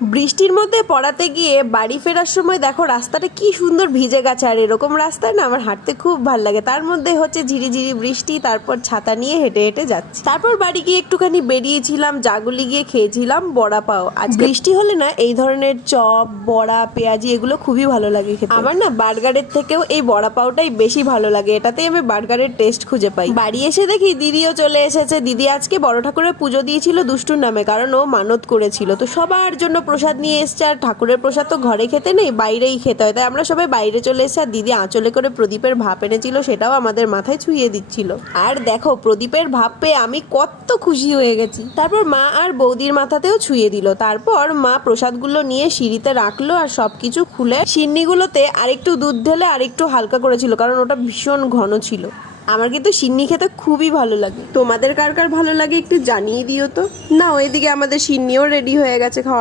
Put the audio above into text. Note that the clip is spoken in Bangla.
বৃষ্টির মধ্যে পড়াতে গিয়ে বাড়ি ফেরার সময় দেখো রাস্তাটা কি সুন্দর ভিজে গেছে। আর এরকম রাস্তায় না আমার হাঁটতে খুব ভালো লাগে। তার মধ্যে হচ্ছে ঝিরিঝিরি বৃষ্টি, তারপর ছাতা নিয়ে হেঁটে হেঁটে যাচ্ছি। তারপর বাড়ি গিয়ে একটুখানি বেরিয়েছিলাম, জাগুলি গিয়ে খেয়েছিলাম বড়া পাও। আজ বৃষ্টি হলে না এই ধরনের চপ, বড়া, পেঁয়াজি এগুলো খুবই ভালো লাগে খেতে। আমার না বার্গারের থেকেও এই বড়া পাওটাই বেশি ভালো লাগে। এটাতেই আমি বার্গারের টেস্ট খুঁজে পাই। বাড়ি এসে দেখি দিদিও চলে এসেছে। দিদি আজকে বড় ঠাকুরের পুজো দিয়েছিল দুষ্টুর নামে, কারণ ও মানত করেছিল। তো সবার জন্য প্রসাদ নিয়ে এসছে। আর ঠাকুরের প্রসাদ তো ঘরে খেতে নেই, বাইরেই খেতে হয়। তাই আমরা সবাই বাইরে চলে এসেছি। আর দিদি আঁচলে করে প্রদীপের ভাপ এনেছিল, সেটাও আমাদের মাথায় ছুঁয়ে দিচ্ছিল। আর দেখো প্রদীপের ভাপ পেয়ে আমি কত খুশি হয়ে গেছি। তারপর মা আর বৌদির মাথাতেও ছুঁয়ে দিল। তারপর মা প্রসাদগুলো নিয়ে সিঁড়িতে রাখলো আর সবকিছু খুলে সিন্নিগুলোতে আরেকটু দুধ ঢেলে আরেকটু হালকা করেছিল, কারণ ওটা ভীষণ ঘন ছিল। আমার কিন্তু সিন্নি খেতে খুবই ভালো লাগে। তোমাদের কার কার ভালো লাগে একটু জানিয়ে দিও তো। না ওইদিকে আমাদের সিন্নিও রেডি হয়ে গেছে খাওয়ার